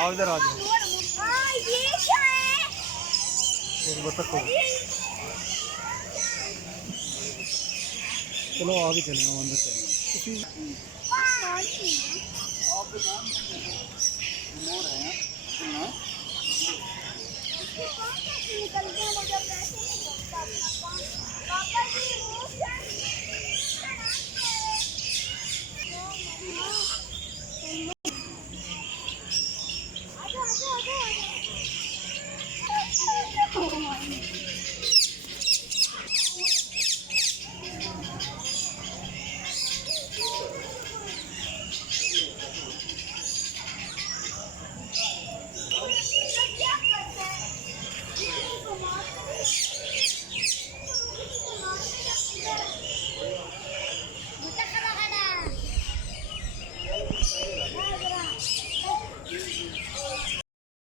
आओ इधर आ जाओ। ये क्या है? एक बतख को चलो आगे चले, अंदर चले।